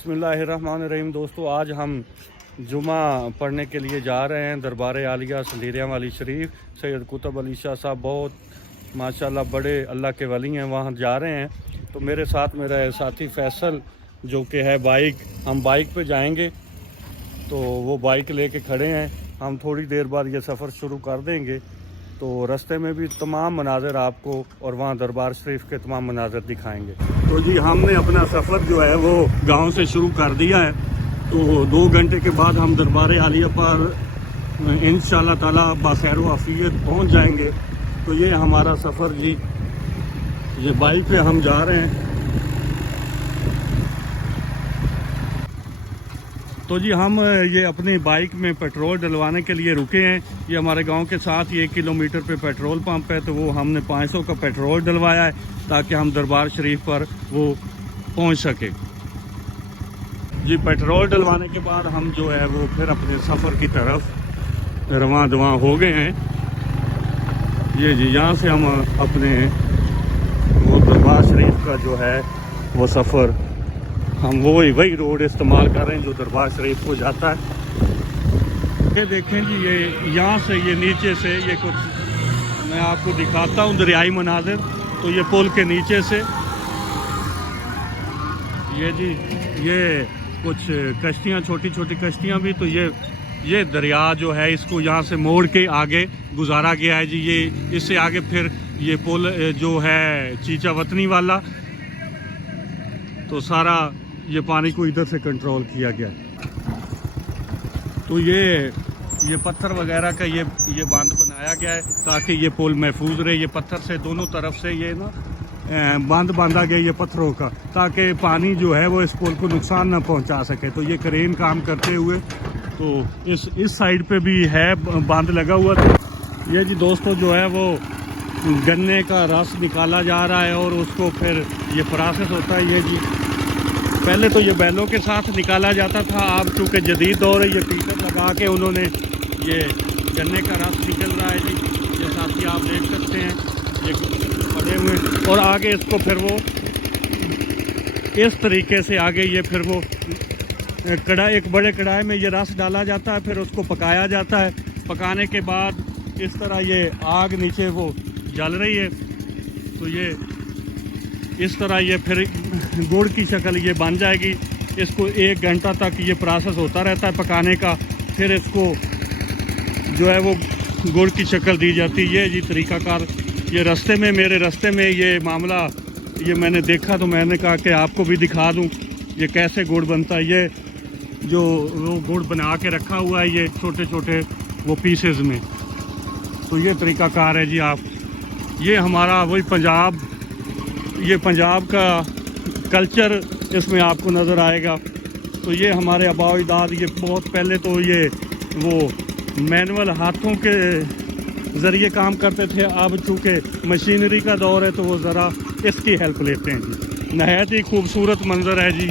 बिस्मिल्लाहिर्रहमानिर्रहीम। दोस्तों, आज हम जुमा पढ़ने के लिए जा रहे हैं दरबार आलिया संधेरिया वाली शरीफ। सैयद कुतुब अली शाह साहब बहुत माशाल्लाह बड़े अल्लाह के वली हैं, वहाँ जा रहे हैं। तो मेरे साथ मेरा साथी फैसल जो कि है हम बाइक पे जाएंगे। तो वो बाइक लेके खड़े हैं, हम थोड़ी देर बाद ये सफ़र शुरू कर देंगे। तो रास्ते में भी तमाम मनाज़र आपको और वहाँ दरबार शरीफ के तमाम मनाज़र दिखाएंगे। तो जी हमने अपना सफ़र जो है वो गांव से शुरू कर दिया है। तो 2 घंटे के बाद हम दरबार आलिया पर इंशाअल्लाह ताला बखैर व आफियत पहुँच जाएंगे। तो ये हमारा सफ़र जी, ये बाइक पे हम जा रहे हैं। तो जी हम ये अपनी बाइक में पेट्रोल डलवाने के लिए रुके हैं। ये हमारे गांव के साथ ही 1 किलोमीटर पे पेट्रोल पंप है। तो वो हमने 500 का पेट्रोल डलवाया है ताकि हम दरबार शरीफ पर वो पहुंच सके। जी पेट्रोल डलवाने के बाद हम जो है वो फिर अपने सफ़र की तरफ रवां दवां हो गए हैं। ये जी यहाँ से हम अपने वो दरबार शरीफ का जो है वो सफ़र हम वही रोड इस्तेमाल कर रहे हैं जो दरबार शरीफ को जाता है। ये देखें जी, ये यहाँ से ये नीचे से ये कुछ मैं आपको दिखाता हूँ दरियाई मनाजिर। तो ये पुल के नीचे से ये जी ये कुछ कश्तियाँ, छोटी छोटी कश्तियाँ भी। तो ये दरिया जो है इसको यहाँ से मोड़ के आगे गुजारा गया है जी। ये इससे आगे फिर ये पुल जो है चीचा वतनी वाला, तो सारा ये पानी को इधर से कंट्रोल किया गया। तो ये पत्थर वगैरह का ये बांध बनाया गया है ताकि ये पुल महफूज रहे। ये पत्थर से दोनों तरफ से ये ना बांध बांधा गया ये पत्थरों का, ताकि पानी जो है वो इस पुल को नुकसान ना पहुंचा सके। तो ये क्रेन काम करते हुए तो इस साइड पे भी है बांध लगा हुआ। ये जी दोस्तों जो है वो गन्ने का रस निकाला जा रहा है और उसको फिर ये प्रोसेस होता है। ये जी पहले तो ये बैलों के साथ निकाला जाता था, अब चूँकि जदीद दौर है ये पीकर लगा के उन्होंने ये गन्ने का रस निकल रहा है जी। ये साथी आप देख सकते हैं ये पड़े हुए, और आगे इसको फिर वो इस तरीके से आगे ये फिर वो कढ़ाई, एक बड़े कढ़ाई में ये रस डाला जाता है, फिर उसको पकाया जाता है। पकाने के बाद इस तरह ये आग नीचे वो जल रही है। तो ये इस तरह ये फिर गुड़ की शक्ल ये बन जाएगी। इसको 1 घंटा तक ये प्रोसेस होता रहता है पकाने का, फिर इसको जो है वो गुड़ की शक्ल दी जाती है। ये जी तरीक़ाकार ये मेरे रास्ते में ये मामला ये मैंने देखा, तो मैंने कहा कि आपको भी दिखा दूं ये कैसे गुड़ बनता है। ये जो वो गुड़ बना के रखा हुआ है ये छोटे छोटे वो पीसेस में। तो ये तरीक़ाकार है जी। आप ये हमारा वही पंजाब का कल्चर इसमें आपको नज़र आएगा। तो ये हमारे आबाओ अजदाद ये बहुत पहले तो ये वो मैनुअल हाथों के ज़रिए काम करते थे। अब चूँकि मशीनरी का दौर है तो वो ज़रा इसकी हेल्प लेते हैं जी। नहायत ही खूबसूरत मंज़र है जी।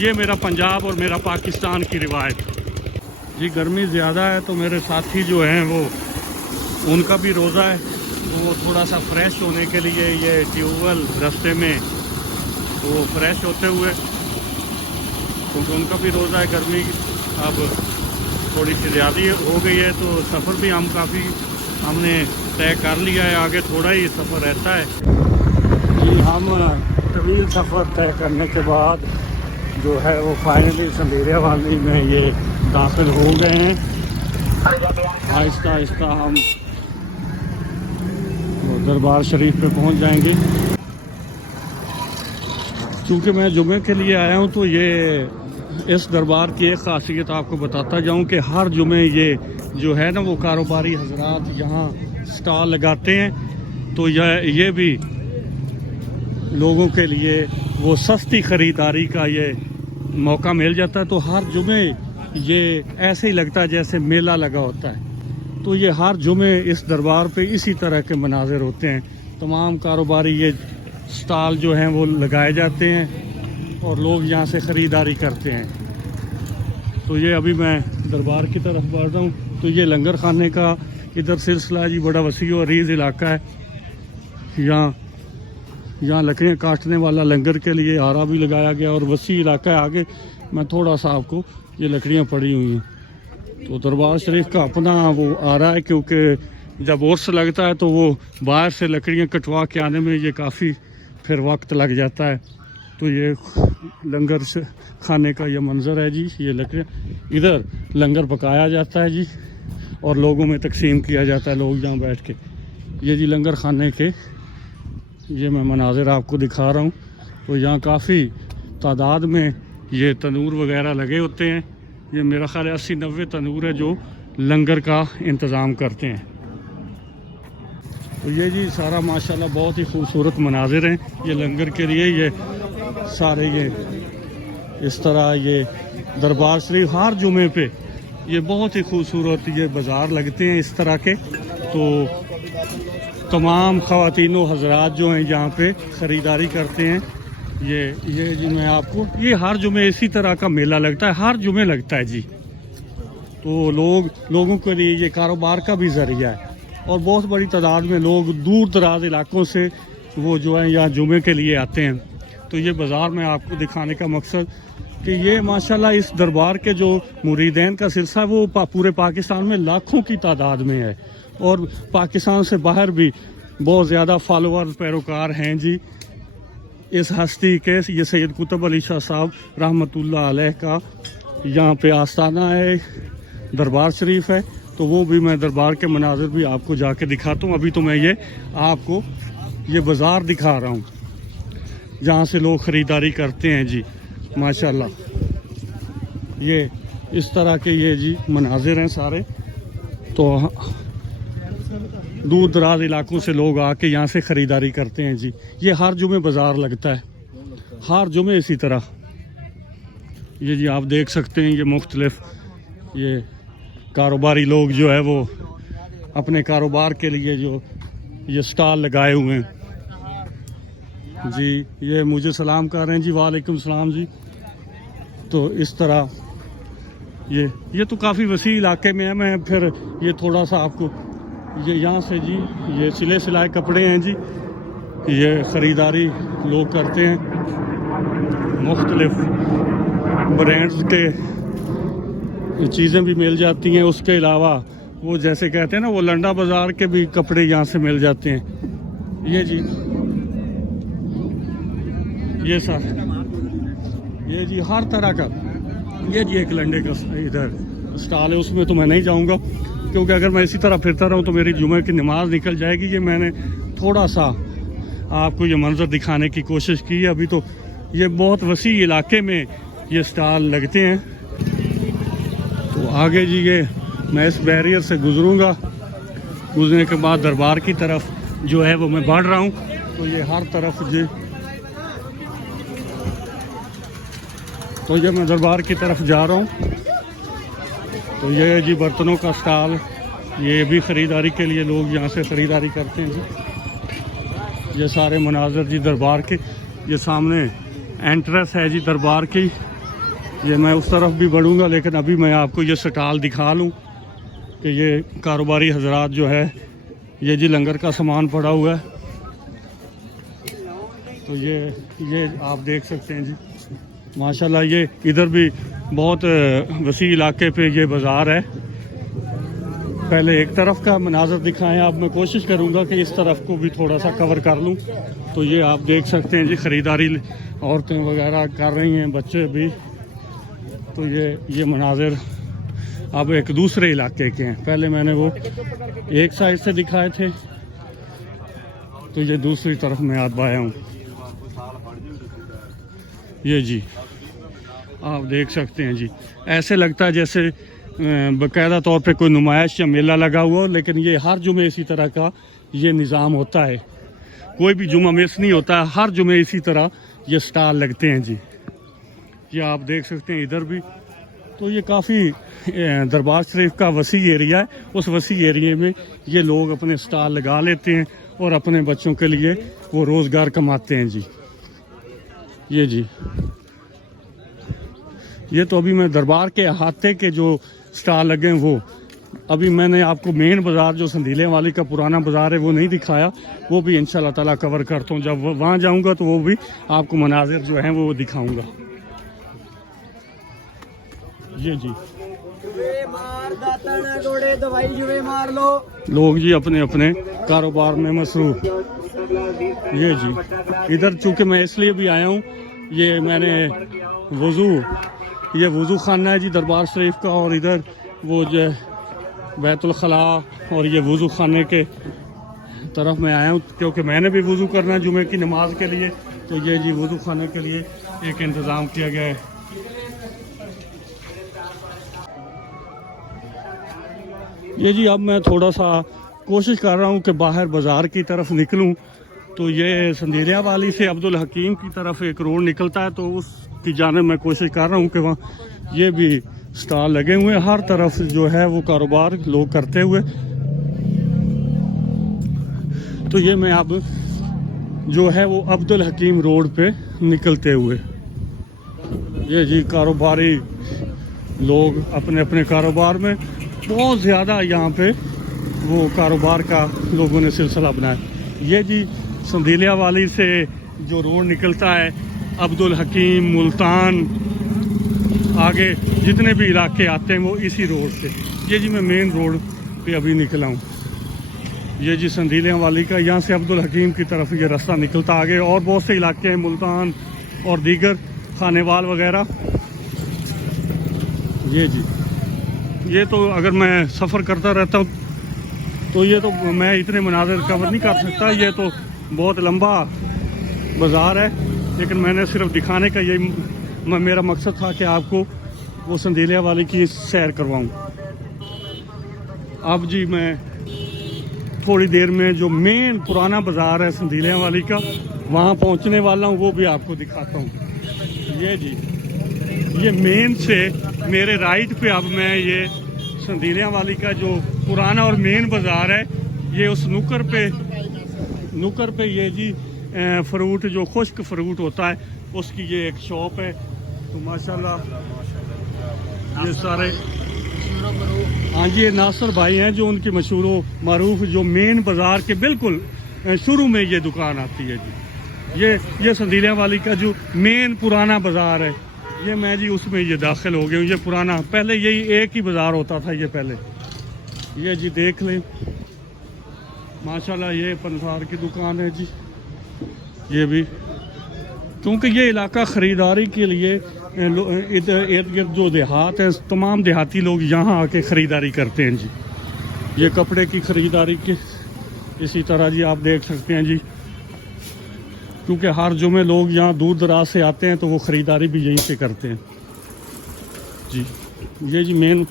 ये मेरा पंजाब और मेरा पाकिस्तान की रिवायत जी। गर्मी ज़्यादा है तो मेरे साथी जो हैं वो उनका भी रोज़ा है, तो वो थोड़ा सा फ्रेश होने के लिए ये ट्यूबवेल रास्ते में वो फ्रेश होते हुए, क्योंकि उनका भी रोज़ा है। गर्मी अब थोड़ी सी ज़्यादा हो गई है तो सफ़र भी हमने तय कर लिया है। आगे थोड़ा ही सफ़र रहता है जी। हम तवील सफ़र तय करने के बाद जो है वो फाइनली संधेरिया वाली में ये दाखिल हो गए हैं। आहिस्ता आहिस्ता हम दरबार शरीफ पे पहुंच जाएंगे। क्योंकि मैं जुमे के लिए आया हूं तो ये इस दरबार की एक ख़ासियत आपको बताता जाऊं कि हर जुमे ये जो है ना वो कारोबारी हजरात यहाँ स्टॉल लगाते हैं। तो ये भी लोगों के लिए वो सस्ती ख़रीदारी का ये मौका मिल जाता है। तो हर जुमे ये ऐसे ही लगता है जैसे मेला लगा होता है। तो ये हर जुमे इस दरबार पे इसी तरह के मनाजिर होते हैं। तमाम कारोबारी ये स्टॉल जो हैं वो लगाए जाते हैं और लोग यहाँ से ख़रीदारी करते हैं। तो ये अभी मैं दरबार की तरफ बढ़ रहा हूँ। तो ये लंगर खाने का इधर सिलसिला जी बड़ा वसी और अरीज़ इलाका है। यहाँ लकड़ियाँ काटने वाला लंगर के लिए आरा भी लगाया गया और वसी इलाका है। आगे मैं थोड़ा सा आपको, ये लकड़ियाँ पड़ी हुई हैं, तो दरबार शरीफ का अपना वो आ रहा है, क्योंकि जब उर्स लगता है तो वो बाहर से लकड़ियाँ कटवा के आने में ये काफ़ी फिर वक्त लग जाता है। तो ये लंगर से खाने का ये मंज़र है जी, ये लकड़ियाँ, इधर लंगर पकाया जाता है जी और लोगों में तकसीम किया जाता है, लोग यहाँ बैठ के। ये जी लंगर खाने के ये मैं मनाजिर आपको दिखा रहा हूँ। तो यहाँ काफ़ी तादाद में ये तनूर वगैरह लगे होते हैं। ये मेरा ख्याल है 80-90 तनूर है जो लंगर का इंतज़ाम करते हैं। तो ये जी सारा माशाल्लाह बहुत ही खूबसूरत मनाजिर हैं ये लंगर के लिए। ये सारे ये इस तरह ये दरबार शरीफ हर जुमे पे ये बहुत ही खूबसूरत ये बाज़ार लगते हैं इस तरह के। तो तमाम ख़वातीनो हज़रात जो हैं यहाँ पे ख़रीदारी करते हैं। ये जी मैं आपको, ये हर जुमे इसी तरह का मेला लगता है, हर जुमे लगता है जी। तो लोगों के लिए ये कारोबार का भी ज़रिया है और बहुत बड़ी तादाद में लोग दूर दराज इलाकों से वो जो है यहाँ जुमे के लिए आते हैं। तो ये बाज़ार में आपको दिखाने का मकसद कि ये माशाल्लाह इस दरबार के जो मुरीदैन का सिलसिला वो पूरे पाकिस्तान में लाखों की तादाद में है और पाकिस्तान से बाहर भी बहुत ज़्यादा फॉलोअर पैरोकार हैं जी इस हस्ती के। ये सैयद कुतुब अली शाह साहब रहमतुल्लाह अलैह का यहाँ पे आस्थाना है, दरबार शरीफ है। तो वो भी मैं दरबार के मनाजिर भी आपको जाके दिखाता हूँ। अभी तो मैं ये आपको ये बाज़ार दिखा रहा हूँ जहाँ से लोग ख़रीदारी करते हैं जी माशाल्लाह। ये इस तरह के ये जी मनाजिर हैं सारे। तो दूर दराज इलाकों से लोग आके यहाँ से ख़रीदारी करते हैं जी। ये हर जुमे बाज़ार लगता है, हर जुमे इसी तरह। ये जी आप देख सकते हैं ये मुख्तलिफ ये कारोबारी लोग जो है वो अपने कारोबार के लिए जो ये स्टॉल लगाए हुए हैं जी। ये मुझे सलाम कर रहे हैं जी, वालेकुम सलाम जी। तो इस तरह ये तो काफ़ी वसी इलाके में है। मैं फिर ये थोड़ा सा आपको ये यहाँ से जी ये सिले सिलाए कपड़े हैं जी, ये ख़रीदारी लोग करते हैं। मुख्तलिफ ब्रांड्स के चीज़ें भी मिल जाती हैं। उसके अलावा वो जैसे कहते हैं ना वो लंडा बाज़ार के भी कपड़े यहाँ से मिल जाते हैं। ये जी ये सर ये जी हर तरह का ये जी एक लंडे का इधर स्टॉल है, उसमें तो मैं नहीं जाऊँगा क्योंकि अगर मैं इसी तरह फिरता रहूँ तो मेरी जुमे की नमाज निकल जाएगी। ये मैंने थोड़ा सा आपको ये मंज़र दिखाने की कोशिश की है। अभी तो ये बहुत वसी इलाके में ये स्टॉल लगते हैं। तो आगे जी ये मैं इस बैरियर से गुज़रूँगा, गुज़रने के बाद दरबार की तरफ जो है वो मैं बढ़ रहा हूँ। तो ये हर तरफ जी तो ये मैं दरबार की तरफ जा रहा हूँ। तो ये जी बर्तनों का स्टॉल, ये भी ख़रीदारी के लिए लोग यहाँ से ख़रीदारी करते हैं जी। ये सारे मनाज़र जी दरबार के, ये सामने एंट्रेंस है जी दरबार की। ये मैं उस तरफ भी बढ़ूँगा लेकिन अभी मैं आपको ये स्टॉल दिखा लूँ कि ये कारोबारी हजरात जो है ये जी लंगर का सामान पड़ा हुआ है। तो ये आप देख सकते हैं जी माशाल्लाह। ये इधर भी बहुत वसी इलाके पे ये बाज़ार है। पहले एक तरफ का मनाज़र दिखाएं आप, मैं कोशिश करूंगा कि इस तरफ को भी थोड़ा सा कवर कर लूं। तो ये आप देख सकते हैं जी ख़रीदारी औरतें वगैरह कर रही हैं, बच्चे भी। तो ये मनाज़र अब एक दूसरे इलाके के हैं। पहले मैंने वो एक साइड से दिखाए थे, तो ये दूसरी तरफ मैं आज आया हूँ। ये जी आप देख सकते हैं जी, ऐसे लगता है जैसे बाकायदा तौर पे कोई नुमाइश या मेला लगा हुआ हो, लेकिन ये हर जुमे इसी तरह का ये निज़ाम होता है। कोई भी जुमा मिस नहीं होता है, हर जुमे इसी तरह ये स्टॉल लगते हैं जी। ये आप देख सकते हैं इधर भी। तो ये काफ़ी दरबार शरीफ का वसी एरिया है। उस वसी एरिए में ये लोग अपने स्टॉल लगा लेते हैं और अपने बच्चों के लिए वो रोज़गार कमाते हैं जी। ये जी ये तो अभी मैं दरबार के अहाते के जो स्टॉल लगे हैं वो, अभी मैंने आपको मेन बाज़ार जो संदीले वाली का पुराना बाज़ार है वो नहीं दिखाया। वो भी इंशाल्लाह ताला कवर करता हूँ। जब वहाँ जाऊँगा तो वो भी आपको मनाजिर जो हैं वो दिखाऊँगा। ये जी मार दातन गोड़े दवाई जुए मार लो। लोग जी अपने अपने कारोबार में मसरूफ। ये जी इधर चूँकि मैं इसलिए भी आया हूँ, ये मैंने ये वज़ू खाना है जी दरबार शरीफ का, और इधर वो जो बैतुल खला और ये वज़ू खाने के तरफ मैं आया हूँ, क्योंकि मैंने भी वज़ू करना है जुमे की नमाज के लिए। तो ये जी वज़ू खाने के लिए एक इंतज़ाम किया गया है। ये जी अब मैं थोड़ा सा कोशिश कर रहा हूँ कि बाहर बाज़ार की तरफ निकलूँ। तो ये संदीलिया वाली से अब्दुल हकीम की तरफ एक रोड निकलता है, तो उसकी जाने मैं कोशिश कर रहा हूँ कि वहाँ ये भी स्टॉल लगे हुए हैं, हर तरफ जो है वो कारोबार लोग करते हुए। तो ये मैं अब जो है वो अब्दुल हकीम रोड पे निकलते हुए, ये जी कारोबारी लोग अपने अपने कारोबार में बहुत ज़्यादा यहाँ पे वो कारोबार का लोगों ने सिलसिला बनाया। ये जी संदीलिया वाली से जो रोड निकलता है अब्दुल हकीम, मुल्तान, आगे जितने भी इलाके आते हैं वो इसी रोड से। ये जी मैं मेन रोड पे अभी निकला हूँ। ये जी संदीलिया वाली का, यहाँ से अब्दुल हकीम की तरफ ये रास्ता निकलता आगे, और बहुत से इलाके हैं मुल्तान और दीगर खानेवाल वगैरह। ये जी ये तो अगर मैं सफ़र करता रहता हूँ तो ये तो मैं इतने मनाज़िर कवर नहीं कर सकता, ये तो बहुत लंबा बाज़ार है। लेकिन मैंने सिर्फ दिखाने का यही मेरा मकसद था कि आपको वो संदीलिया वाली की सैर करवाऊँ। अब जी मैं थोड़ी देर में जो मेन पुराना बाज़ार है संदीलिया वाली का, वहाँ पहुँचने वाला हूँ, वो भी आपको दिखाता हूँ। ये जी ये मेन से मेरे राइट पे अब मैं ये संदीलिया वाली का जो पुराना और मेन बाज़ार है, ये उस नुक्कर पे ये जी फ्रूट जो खुश्क फ्रूट होता है उसकी ये एक शॉप है। तो माशाल्लाह ये सारे, हाँ जी ये नासिर भाई हैं जो उनकी मशहूर मारूफ जो मेन बाज़ार के बिल्कुल शुरू में ये दुकान आती है जी। ये संदीलिया वाली का जो मेन पुराना बाज़ार है, ये मैं जी उसमें ये दाखिल हो गया हूँ। ये पुराना, पहले यही एक ही बाज़ार होता था ये पहले। ये जी देख लें माशाल्लाह ये पंसार की दुकान है जी। ये भी क्योंकि ये इलाका ख़रीदारी के लिए इधर इर्द गिर्द जो देहात है तमाम देहाती लोग यहाँ आके ख़रीदारी करते हैं जी। ये कपड़े की ख़रीदारी के इसी तरह जी आप देख सकते हैं जी, क्योंकि हर जुमे लोग यहाँ दूर दराज से आते हैं तो वो ख़रीदारी भी यहीं से करते हैं जी। ये जी मेन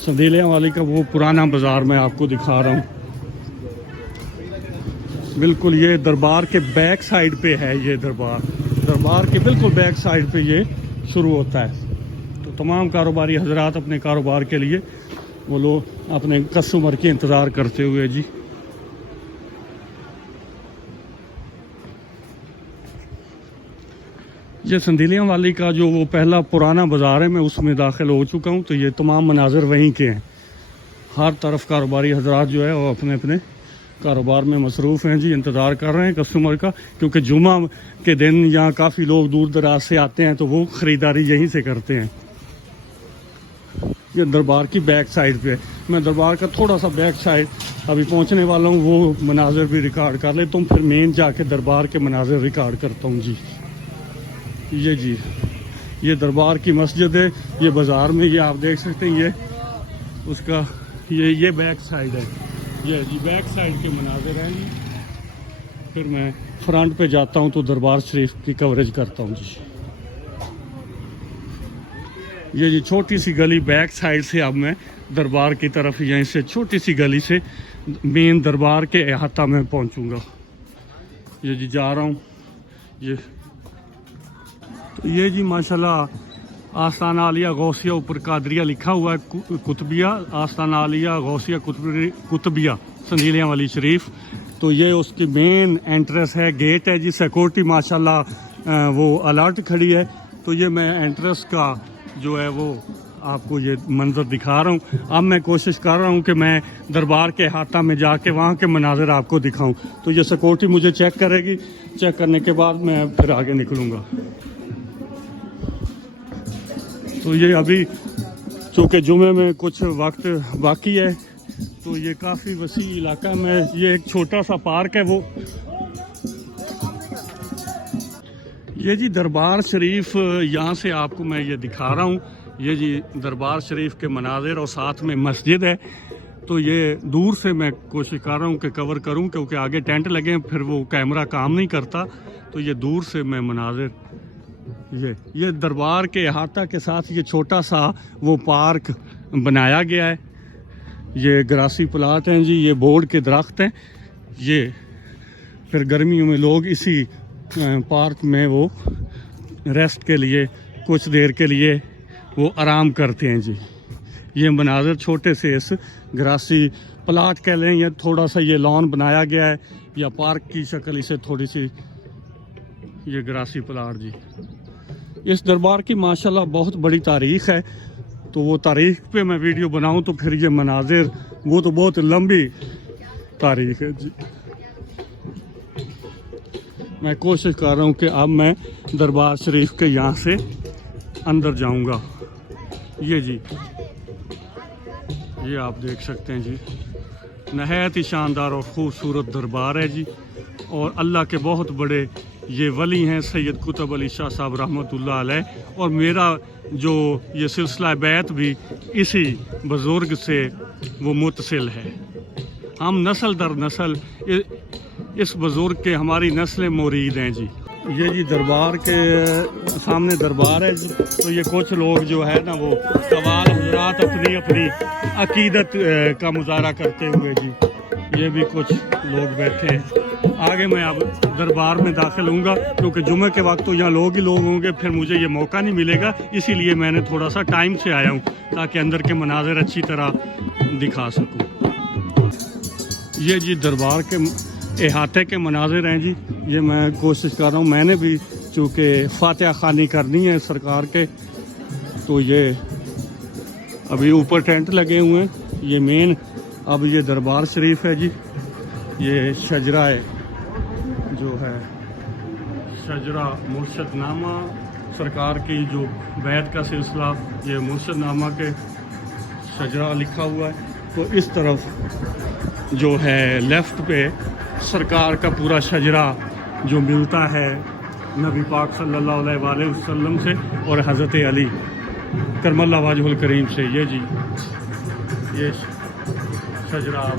संदीलिया वाली का वो पुराना बाज़ार मैं आपको दिखा रहा हूँ। बिल्कुल ये दरबार के बैक साइड पे है, ये दरबार के बिल्कुल बैक साइड पे ये शुरू होता है। तो तमाम कारोबारी हजरात अपने कारोबार के लिए वो लोग अपने कस्टमर के इंतज़ार करते हुए जी। ये संदीलिया वाली का जो वो पहला पुराना बाज़ार है, मैं उसमें दाखिल हो चुका हूँ। तो ये तमाम मनाज़िर वहीं के हैं। हर तरफ कारोबारी हजरात जो है वो अपने अपने कारोबार में मसरूफ़ हैं जी, इंतज़ार कर रहे हैं कस्टमर का, क्योंकि जुमा के दिन यहाँ काफ़ी लोग दूर दराज से आते हैं तो वो ख़रीदारी यहीं से करते हैं। ये दरबार की बैक साइड पे, मैं दरबार का थोड़ा सा बैक साइड अभी पहुँचने वाला हूँ, वो मनाज़िर भी रिकॉर्ड कर ले, तुम फिर मेन जाके दरबार के मनाज़िर रिकॉर्ड करता हूँ जी। ये जी ये दरबार की मस्जिद है, ये बाज़ार में ये आप देख सकते हैं, ये उसका ये बैक साइड है। ये जी बैक साइड के मनाज़िर हैं जी। फिर मैं फ्रंट पे जाता हूँ तो दरबार शरीफ की कवरेज करता हूँ जी। ये जी छोटी सी गली बैक साइड से अब मैं दरबार की तरफ, यहीं से छोटी सी गली से मेन दरबार के अहाता में पहुँचूँगा। ये जी जा रहा हूँ। ये जी माशाल्लाह आस्ताना आलिया गौसिया, ऊपर कादरिया लिखा हुआ है, कुतबिया आस्ताना आलिया गौसिया कुतबिया संदीलिया वाली शरीफ। तो ये उसकी मेन एंट्रेंस है, गेट है जी। सिक्योरिटी माशाल्लाह वो अलर्ट खड़ी है। तो ये मैं एंट्रेंस का जो है वो आपको ये मंजर दिखा रहा हूँ। अब मैं कोशिश कर रहा हूँ कि मैं दरबार के अहाता में जाके वहाँ के मनाज़िर आपको दिखाऊँ। तो ये सिक्योरिटी मुझे चेक करेगी, चेक करने के बाद मैं फिर आगे निकलूँगा। तो ये अभी चूँकि जुमे में कुछ वक्त बाकी है तो ये काफ़ी वसी इलाका में ये एक छोटा सा पार्क है। वो ये जी दरबार शरीफ, यहाँ से आपको मैं ये दिखा रहा हूँ। ये जी दरबार शरीफ के मनाजिर और साथ में मस्जिद है। तो ये दूर से मैं कोशिश कर रहा हूँ कि कवर करूँ, क्योंकि आगे टेंट लगे हैं, फिर वो कैमरा काम नहीं करता। तो ये दूर से मैं मनाजिर, ये दरबार के अहाता के साथ ये छोटा सा वो पार्क बनाया गया है। ये ग्रासी प्लाट हैं जी, ये बोर्ड के दरख्त हैं। ये फिर गर्मियों में लोग इसी पार्क में वो रेस्ट के लिए कुछ देर के लिए वो आराम करते हैं जी। ये मनाज़र छोटे से इस ग्रासी प्लाट कह लें या थोड़ा सा ये लॉन बनाया गया है या पार्क की शक्ल, इसे थोड़ी सी ये ग्रासी प्लाट जी। इस दरबार की माशाल्लाह बहुत बड़ी तारीख़ है। तो वो तारीख़ पे मैं वीडियो बनाऊं तो फिर ये मनाजिर वो तो बहुत लंबी तारीख़ है जी। मैं कोशिश कर रहा हूँ कि अब मैं दरबार शरीफ के यहाँ से अंदर जाऊँगा। ये जी, ये आप देख सकते हैं जी, नहायत ही शानदार और ख़ूबसूरत दरबार है जी। और अल्लाह के बहुत बड़े ये वली हैं सैयद कुतुब अली शाह साहब रहमतुल्लाह अलैह। और मेरा जो ये सिलसिला बैत भी इसी बुज़ुर्ग से वो मुतसिल है। हम नस्ल दर नस्ल इस बुज़ुर्ग के हमारी नस्लें मुरीद हैं जी। ये जी दरबार के सामने दरबार है। तो ये कुछ लोग जो है ना वो सवाल हज़रात अपनी अपनी अकीदत का मुज़ाहरा करते हुए जी, ये भी कुछ लोग बैठे हैं। आगे मैं अब दरबार में दाखिल हूँगा, क्योंकि जुमे के वक्त तो यहाँ लोग ही लोग होंगे, फिर मुझे ये मौका नहीं मिलेगा। इसीलिए मैंने थोड़ा सा टाइम से आया हूँ ताकि अंदर के मनाज़र अच्छी तरह दिखा सकूँ। ये जी दरबार के अहाते के मनाजिर हैं जी। ये मैं कोशिश कर रहा हूँ, मैंने भी चूँकि फातिहा खानी करनी है सरकार के, तो ये अभी ऊपर टेंट लगे हुए हैं। ये मेन अब ये दरबार शरीफ है जी। ये शजरा है जो है शजरा मुर्शदनामा सरकार की जो बैत का सिलसिला, ये मुर्शदनामा के शजरा लिखा हुआ है। तो इस तरफ जो है लेफ़्ट पे सरकार का पूरा शजरा जो मिलता है नबी पाक सल्लल्लाहु अलैहि वसल्लम से और हज़रत अली करमल्लाहु वजहुल करीम से। ये जी ये शजरा आप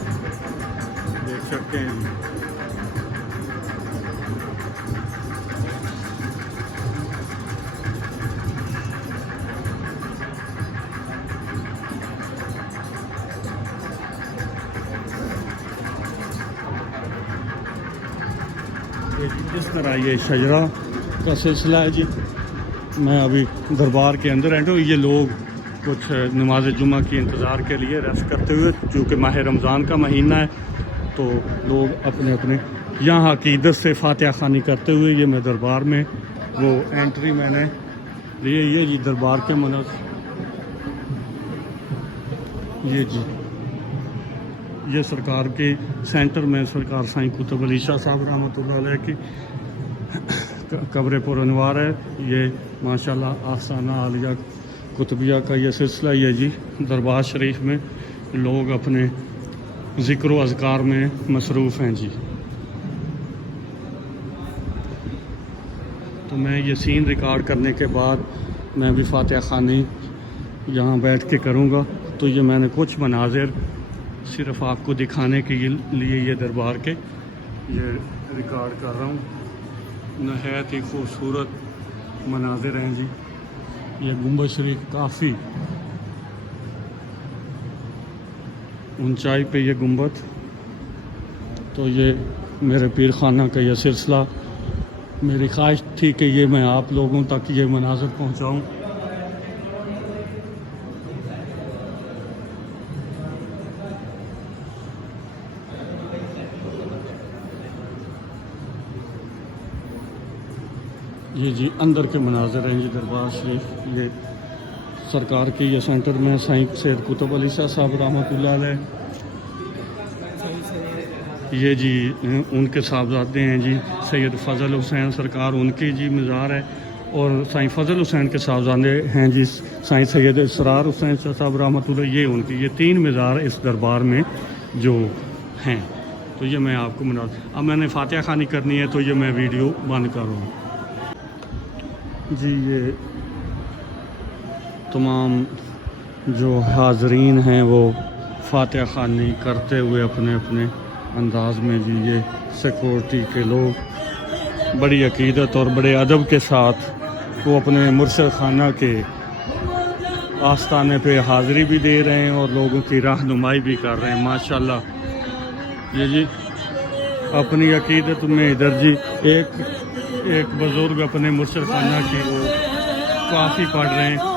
देख सकते हैं जी। इस तरह ये शजरा का सिलसिला है जी। मैं अभी दरबार के अंदर एंटर, ये लोग कुछ नमाज जुमा की इंतज़ार के लिए रेस्ट करते हुए, क्योंकि माह रमज़ान का महीना है तो लोग अपने अपने यहाँ अकीदत से फातिहा खानी करते हुए ये मैं दरबार में वो एंट्री मैंने लिए। ये जी दरबार के मनस, ये जी ये सरकार के सेंटर में सरकार साईं कुतुब अली शाह साहब रहमतुल्लाह अलैह की कब्र पुरअनवार है। ये माशाल्लाह आस्ताना आलिया कुतुबिया का ये सिलसिला। ये जी दरबार शरीफ में लोग अपने ज़िक्र व अज़कार में मसरूफ़ हैं जी। तो मैं ये सीन रिकॉर्ड करने के बाद मैं भी फातिहा खानी यहाँ बैठ के करूँगा। तो ये मैंने कुछ मनाजिर सिर्फ़ आपको दिखाने के लिए ये दरबार के ये रिकॉर्ड कर रहा हूँ। नहायत ही खूबसूरत मनाजिर हैं जी। ये गुंबद शरीफ काफ़ी ऊंचाई पे ये गुंबद। तो ये मेरे पीर खाना का ये सिलसिला, मेरी ख्वाहिश थी कि ये मैं आप लोगों तक ये मनाजिर पहुँचाऊँ। ये जी अंदर के मनाजिर हैं जी दरबार शरीफ। ये सरकार के ये सेंटर में साईं सैयद कुतुब अली शाह साहब रहमतुल्लाह अलैह, ये जी उनके साहबजादे हैं जी सैयद फजल हुसैन सरकार, उनकी जी मज़ार है। और साईं फजल हुसैन के साहबजादे हैं जी, साईं सैयद इसरार हुसैन साहब रहमतुल्लाह, ये उनकी ये 3 मज़ार इस दरबार में जो हैं। तो ये मैं आपको बना, अब मैंने फातिहा खानी करनी है तो ये मैं वीडियो बंद कर रहा हूँ जी। ये तमाम जो हाजरीन हैं वो फातिहा खानी करते हुए अपने अपने अंदाज में जी, ये सिक्योरिटी के लोग बड़ी अकीदत और बड़े अदब के साथ वो अपने मुर्शद खाना के आस्थाने पे हाज़िरी भी दे रहे हैं और लोगों की रहनुमाई भी कर रहे हैं माशाल्लाह। ये जी अपनी अकीदत में इधर जी एक बुज़ुर्ग अपने मुर्शद खाना की वो काफ़ी पढ़ रहे हैं।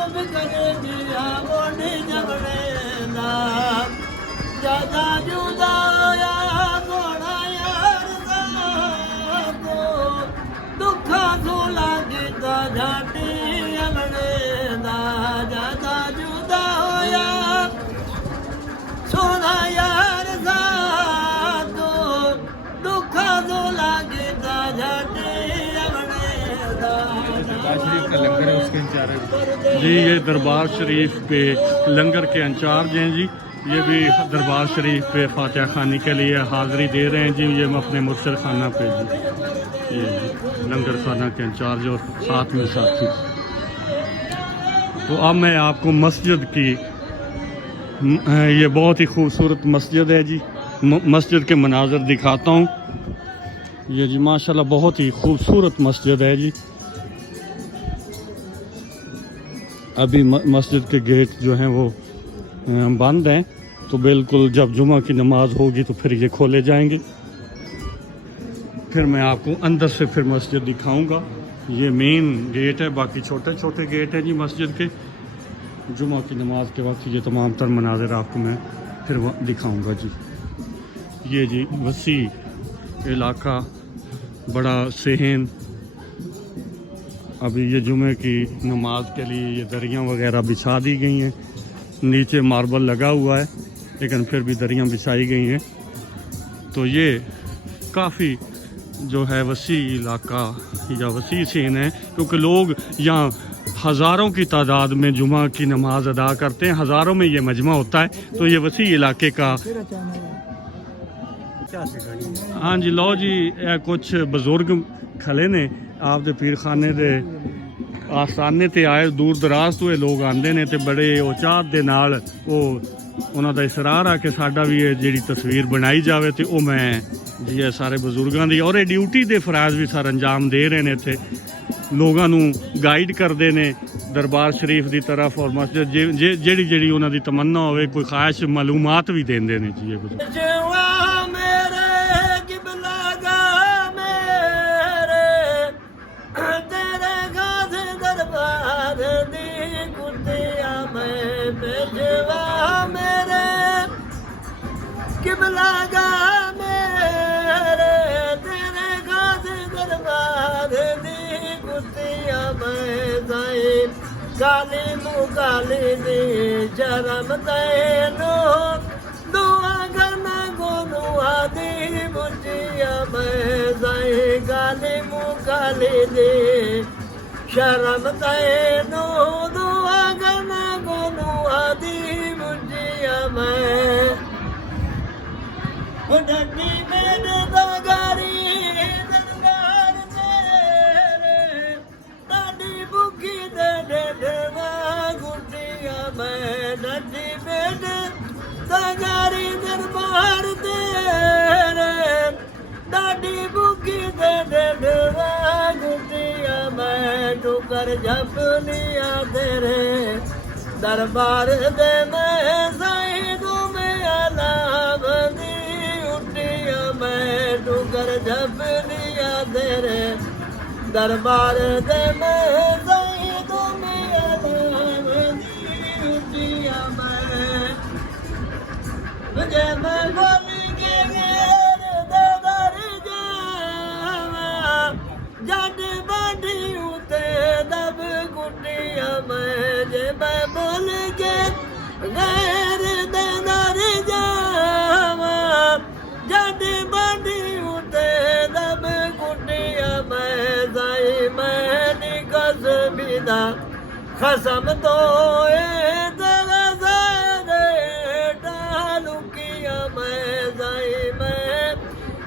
लंगर है उसके इंचार्ज जी, ये दरबार शरीफ पे लंगर के इंचार्ज हैं जी। ये भी दरबार शरीफ पे फातिहा खानी के लिए हाज़िरी दे रहे हैं जी। ये अपने मुर्शद खाना पे जी, ये लंगर खाना के इंचार्ज और साथ में साथी। तो अब मैं आपको मस्जिद की, ये बहुत ही खूबसूरत मस्जिद है जी, मस्जिद के मनाज़र दिखाता हूँ। ये जी माशाल्लाह बहुत ही खूबसूरत मस्जिद है जी। अभी मस्जिद के गेट जो हैं वो बंद हैं, तो बिल्कुल जब जुमा की नमाज होगी तो फिर ये खोले जाएंगे। फिर मैं आपको अंदर से फिर मस्जिद दिखाऊंगा। ये मेन गेट है, बाकी छोटे छोटे गेट हैं जी मस्जिद के। जुमा की नमाज के वक्त ये तमाम तर मनाज़िर आपको मैं फिर दिखाऊंगा जी। ये जी वसी इलाका, बड़ा सेहन। अभी ये जुमे की नमाज के लिए ये दरियाँ वगैरह बिछा दी गई हैं। नीचे मार्बल लगा हुआ है लेकिन फिर भी दरियाँ बिछाई गई हैं। तो ये काफ़ी जो है वसी इलाका या वसी सीन है, क्योंकि लोग यहाँ हज़ारों की तादाद में जुमा की नमाज अदा करते हैं। हज़ारों में ये मजमा होता है। तो ये वसी इलाके का हाँ जी, लो जी, कुछ बुजुर्ग खड़े ने आपदे पीर खाने दे आस्थाने ते आए, दूर दराज तो ये लोग आंदे ने ते बड़े उचात दे नाल वो उन्हां दा इसरार आ कि साडा भी ये जिहड़ी तस्वीर बनाई जावे। ते ओ मैं जी ये सारे बुजुर्गां दी और ये ड्यूटी दे फराज भी सर अंजाम दे रहे ने, इत्थे लोगां नूं गाइड करदे ने दरबार शरीफ दी तरफ और मस्जिद जेड़ी जेड़ी उन्हां दी तमन्ना होवे, कोई ख्वाहिश मालूमात भी देंदे ने जी। ये काली मुकाली दी शरम तैनो दुआ करना गोनू आदि बुझिया मैं जाए। काली मुकाली दी शरम तैनो दुआ करना गोनू आदि बुझिया मैं। डटी मेरे दगारी दगारी दरबार तेरे दादी बुकी दे गुटिया मैं ठुकर झपनिया तेरे दरबार दे मैं साईं में अलाम दी उठिया मैं ठुकर झपनिया तेरे दरबार दे मैं साईं में अलाम दी उठिया मैं। जय मैं बोली के घेर दर जावा जट बाटी उते दब कुटिया मैं। जय मैं बोल के घेर दर जावा जट बाटी उते दब कुटिया मैं। साईं मैं निकस ਖਸਮ ਤੋਏ ਤੇਰੇ ਜ਼ਾਇਦੇ ਡਾਲੂਕੀਆਂ ਮੈਂ ਜਾਈ ਮੈਂ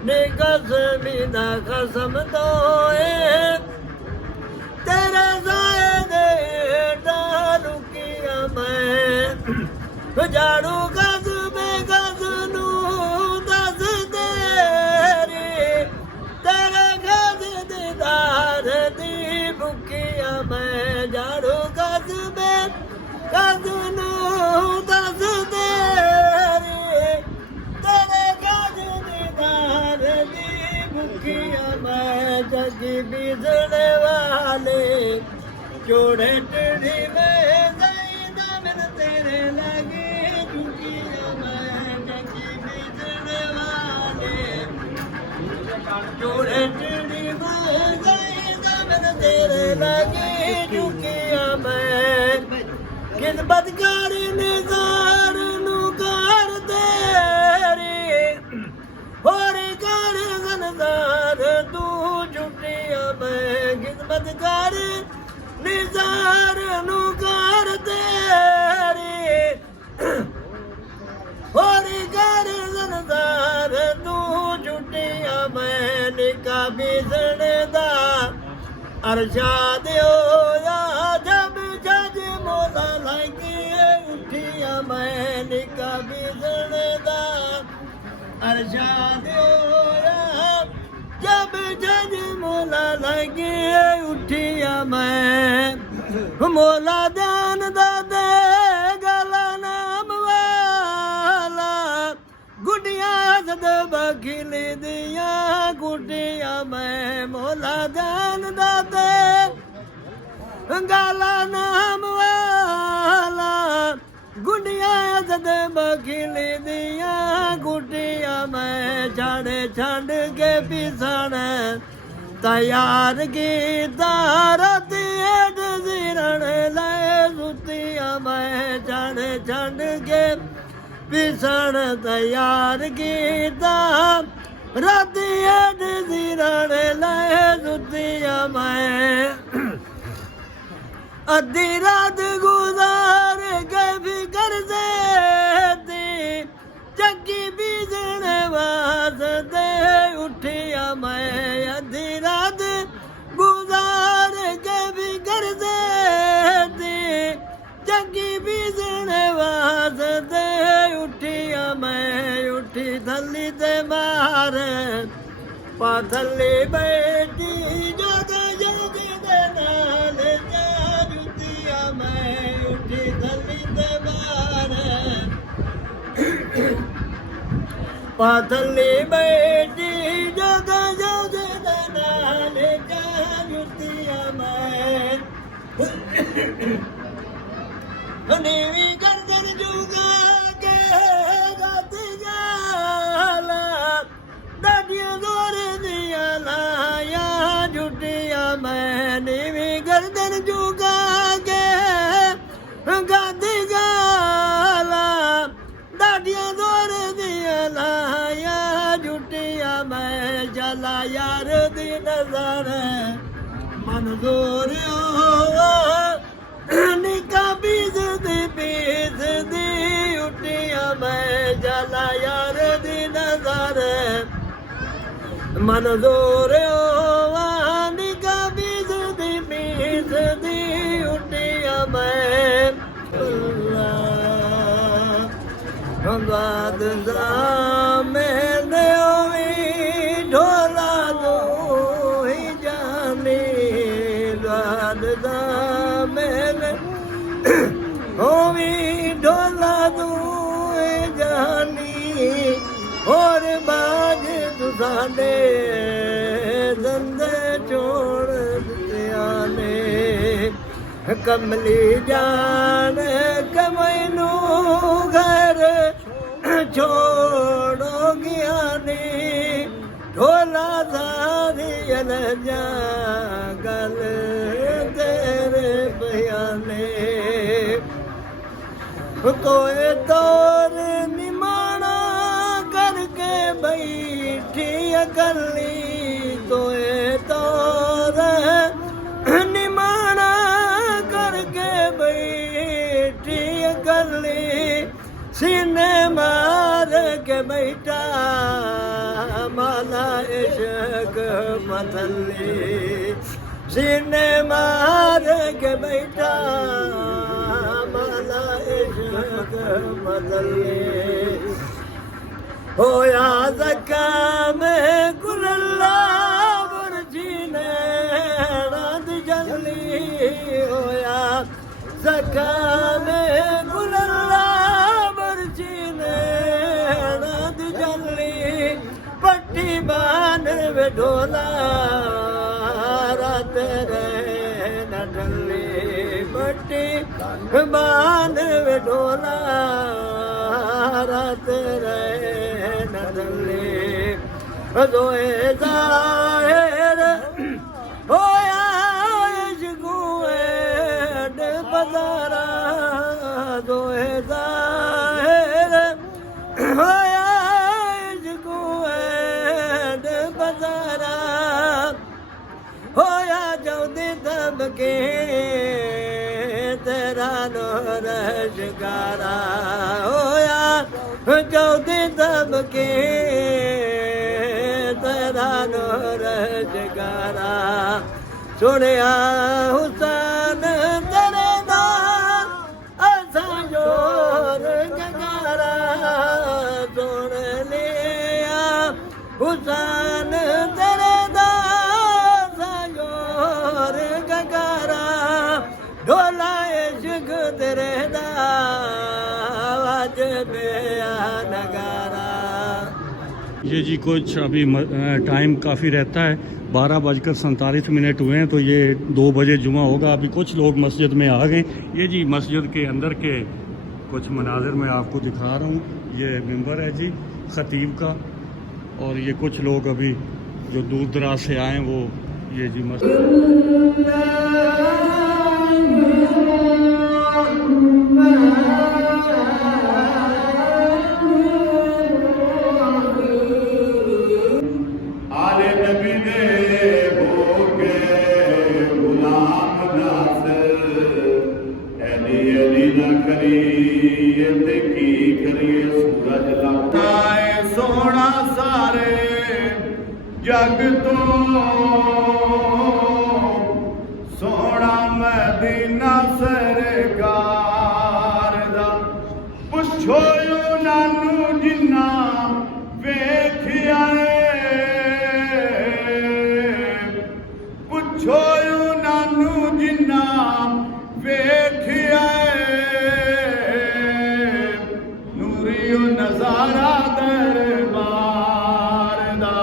ਨੀ ਕਸਮੀ ਦਾ ਖਸਮ ਤੋਏ ਤੇਰੇ ਜ਼ਾਇਦੇ ਡਾਲੂਕੀਆਂ ਮੈਂ ਜਾੜੂ ਗਜ਼ ਬੇਗਜ਼ ਨੂੰ ਦੱਸ ਤੇਰੇ ਤੇਰੇ ਗਜ਼ ਦੀਦਾਰ ਦੀ ਭੁੱਖੀਆਂ ਮੈਂ ਜਾੜੂ ਗਜ਼ ਬੇਗਜ਼ ਨੂੰ ਦੱਸ ਤੇਰੇ ਤੇਰੇ ਗਜ਼ ਦੀਦਾਰ ਦੀ ਭੁੱਖੀਆਂ ਮੈਂ ਜੱਗੀ ਬੀਜਣ ਵਾਲੇ ਚੋੜੇ ਟੜੀ ਮੈਂ ਗਈ ਨਾ ਮਿਲ ਤੇਰੇ ਲਾਗੇ ਝੁਕੀਆਂ ਮੈਂ ਜੱਗੀ ਬੀਜਣ ਵਾਲੇ ਚੋੜੇ ਟੜੀ ਮੈਂ ਗਈ ਨਾ ਮਿਲ ਤੇਰੇ ਲਾਗੇ ਝੁਕੀਆਂ ਮੈਂ ਕਿਨ ਬਦਕਾਰ ਨਿਜ਼ਾਰ ਨੂੰ ਕਰ ਤੇਰੀ ਹੋਰ ਕਰ ਜ਼ਨਜ਼ਾਰ ਤੂੰ ਝੁੱਟੀਆਂ ਮੈਂ ਕਿਨ ਬਦਕਾਰ ਨਿਜ਼ਾਰ ਨੂੰ ਕਰ ਤੇਰੀ ਹੋਰ ਕਰ ਜ਼ਨਜ਼ਾਰ ਤੂੰ ਝੁੱਟੀਆਂ ਮੈਂ ਨਿਕਾ ਬੀਜਣ ਦਾ ਅਰਸ਼ਾਦ ਹੋਇਆ ਜਬ ਜਜ ਮੋਲਾ ਲਾਗੀ ਉੱਠੀਆਂ ਮੈਂ ਨਿਕਾ ਬੀਜਣ ਦਾ ਅਰਸ਼ਾਦ ਹੋਇਆ ਜਬ ਜਜ ਮੋਲਾ ਲਾਗੀ ਉੱਠੀਆਂ ਮੈਂ ਮੋਲਾ ਦਾਨ ਦਾ ਦੇ ਗਲਾ ਨਾਮ ਵਾਲਾ ਗੁੱਡੀਆਂ ਸਦ ਬਖਿਲ ਦੀਆਂ ਗੁੱਡੀਆਂ ਮੈਂ ਮੋਲਾ ਦਾਨ ਦਾ ਦੇ ਗਲਾ ਨਾਮ ਵਾਲਾ ਗੁੱਡੀਆਂ ਸਦ ਬਖਿਲ ਦੀਆਂ ਗੁੱਡੀਆਂ ਮੈਂ ਛੱਡ ਕੇ ਪਿਸਣ ਤਿਆਰ ਕੀਤਾ ਰਤੀ ਏਡ ਜ਼ਿਰਣ ਲੈ ਸੁੱਤੀਆਂ ਮੈਂ ਛੱਡ ਕੇ ਪਿਸਣ ਤਿਆਰ ਕੀਤਾ ਰਤੀ ਏਡ ਜ਼ਿਰਣ ਲੈ ਸੁੱਤੀਆਂ ਮੈਂ ਅੱਧੀ ਰਾਤ ਗੁਜ਼ਾਰ ਕੇ ਫਿਕਰ ਸੇ ਜੱਗੀ ਬੀਜਣ ਵਾਸਤੇ ਉੱਠਿਆ ਮੈਂ ਅੱਧੀ ਰਾਤ ਗੁਜ਼ਾਰ ਕੇ ਫਿਕਰ ਸੇ ਜੱਗੀ ਬੀਜਣ ਵਾਸਤੇ ਉੱਠਿਆ ਮੈਂ ਉੱਠੀ ਥੱਲੀ ਤੇ ਮਾਰ ਪਾ ਥੱਲੇ ਬੈਠੀ ਜਗ ਜਗ ਦੇ ਨਾਲ ਜਾ ਜੁੱਤੀਆਂ ਮੈਂ ਉੱਠੀ ਥੱਲੀ ਤੇ ਮਾਰ ਪਾਥਲੀ ਬੈਠੀ ਜਗ ਜਗ ਦੇ ਨਾਲ ਜਾ ਜੁੱਤੀਆਂ ਮੈਂ ਨੀਵੀਂ ਗਰਦਨ ਜੁਗਾ ਕੇ ਗਾਤੀ ਜਾਲਾ ਡਾਡੀਆਂ ਦੌਰ ਦੀਆਂ ਲਾਇਆ ਜੁੱਟੀਆਂ ਮੈਂ ਨੀਵੀਂ ਗਰਦਨ ਜੁਗਾ ਕੇ ਗਾਤੀ ਜਾਲਾ ਡਾਡੀਆਂ ਦੌਰ ਦੀਆਂ ਲਾਇਆ ਜੁੱਟੀਆਂ ਮੈਂ ਜਲਾ ਯਾਰ ਦੀ ਨਜ਼ਰ ਮਨਜ਼ੂਰ ਨਿਕਾ ਬੀਜਦੀ ਉੱਟੀਆਂ ਮੈਂ ਜਲਾ ਯਾਰ ਦੀ ਨਜ਼ਰ ਮਨਜ਼ੂਰ ਨਿਕਾ ਬੀਜਦੀ ਉੱਟੀਆਂ ਮੈਂ ਬਾਦ ਜ਼ਰਾ ਮੈਨੇ ਵੀ ਢੋਲਾ ਦੋ ਹੀ ਜਾਨੇ ਬਾਦ ਦਾ ਮੈਨੇ ਉਹ ਵੀ ਢੋਲਾ ਦੋ ਹੀ ਜਾਨੀ ਹੋਰ ਬਾਜ ਤੁਸਾਂਦੇ ਦੰਦੇ ਚੋੜ ਦਿੱਤਿਆਂ ਨੇ ਕਮਲੀ ਜਾਨ ਕਮੈਨੂੰ ਘਰ ਛੋੜੋ ਗਿਆ ਨੀ ਢੋਲਾ ਸਾਰੀ ਅਲਜਾ ਗਲ ਤੇਰੇ ਬਿਆਨੇ ਕੋਏ ਤੋਰ ਨਿਮਾਣਾ ਕਰਕੇ ਬੈਠੀ ਅਕਲੀ ਤੋਏ ਤੋਰ ਨਿਮਾਣਾ ਕਰਕੇ गली सीने मार के बैठा माला इश्क मतली सीने मार के बैठा माला इश्क मतली होया ज़का में गुल्ला बुरजीने रात जली होया ज़का में गुल्ला बुरजीने रात जली पट्टी बांध वे ढोला रात रहे न ढली पट्टी बांध वे ढोला रात रहे दोए ज़ाहिर होया इश्क़ुए बज़ारा दोए ज़ाहिर होया इश्क़ुए बज़ारा होया जल्दी दबके तेरा नूर शिकारा होया जल्दी दबके तेरा नूर शिकारा सुनिया हुसैन तेरे दा असा जोर जगारा सुन लिया हुसैन तेरे दा असा जोर जगारा ढोला इश्क तेरे दा ये जी कुछ अभी टाइम काफ़ी रहता है 12:47 हुए हैं तो ये 2 बजे जुमा होगा। अभी कुछ लोग मस्जिद में आ गए। ये जी मस्जिद के अंदर के कुछ मनाजिर मैं आपको दिखा रहा हूँ। ये मिंबर है जी ख़तीब का और ये कुछ लोग अभी जो दूर दराज से आए वो ये जी मस्जिद सोना सारे जग तो सोना मदीना सरकार दा पुछो नानू जिन्ना वेखिया पुछो नानू जिन्ना वेखिया नूरियो नजारा दरबार दा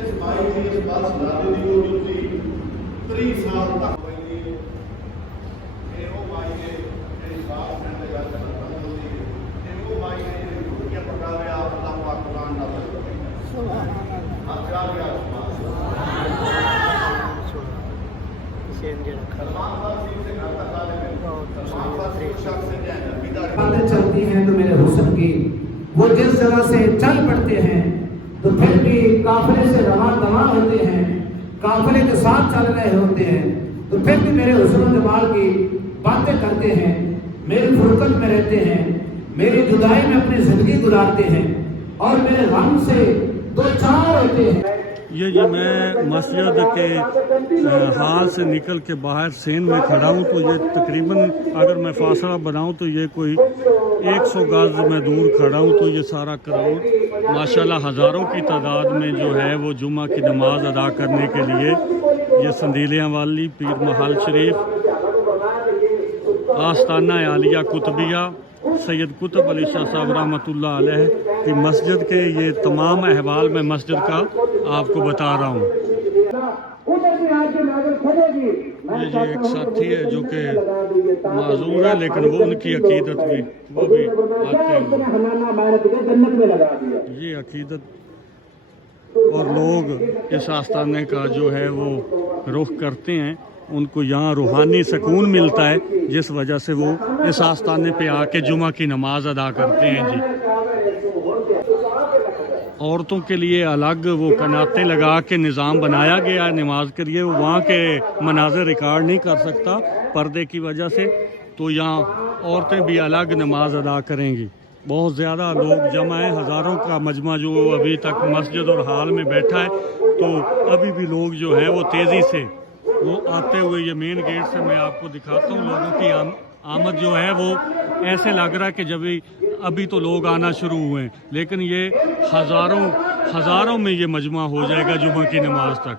इस भाई जी इस बात दादे दी होती 30 साल तक ये ओ भाई ने इस बात में लगा करता होती ये ओ भाई ने रुकिया पकावे आप अल्लाह पाक कुरान दा सुभान अल्लाह अच्छा गया बातें चलती हैं तो मेरे हुस्न की वो जिस जगह से चल पड़ते हैं तो फिर भी काफिले से रवा दवा होते हैं, काफिले के साथ चल रहे होते हैं तो फिर भी मेरे हुस्न जमाल की बातें करते हैं, मेरी फुरकत में रहते हैं, मेरी जुदाई में अपनी जिंदगी गुजारते हैं और मेरे गम से दो चार होते हैं। ये जी मैं मस्जिद के हाल से निकल के बाहर सेन में खड़ा हूँ तो ये तकरीबन अगर मैं फासला बनाऊँ तो ये कोई 100 गज में दूर खड़ा हूँ तो ये सारा क्राउड माशाल्लाह हज़ारों की तादाद में जो है वो जुम्मा की नमाज अदा करने के लिए ये संदीलियाँ वाली पीर महल शरीफ आस्ताना आलिया कुतबिया सैयद कुतुब अली शाह साहब रहमतुल्लाह अलैह की मस्जिद के ये तमाम अहवाल मैं मस्जिद का आपको बता रहा हूँ। ये जी एक साथी है जो कि माजूर है लेकिन वो उनकी अकीदत भी वो भी आते हैं। ये अकीदत और लोग इस आस्थाने का जो है वो रुख करते हैं, उनको यहाँ रूहानी सुकून मिलता है जिस वजह से वो इस आस्थाने पे आके जुमा की नमाज अदा करते हैं जी। औरतों के लिए अलग वो कनातें लगा के निज़ाम बनाया गया है नमाज के लिए, वो वहाँ के मनाज़र रिकॉर्ड नहीं कर सकता पर्दे की वजह से, तो यहाँ औरतें भी अलग नमाज अदा करेंगी। बहुत ज़्यादा लोग जमा हैं, हज़ारों का मजमा जो अभी तक मस्जिद और हाल में बैठा है, तो अभी भी लोग जो हैं वो तेज़ी से वो आते हुए, ये मेन गेट से मैं आपको दिखाता हूँ, लोगों की आमद जो है वो ऐसे लग रहा है कि जब अभी तो लोग आना शुरू हुए हैं, लेकिन ये हज़ारों में ये मजमा हो जाएगा जुमा की नमाज तक।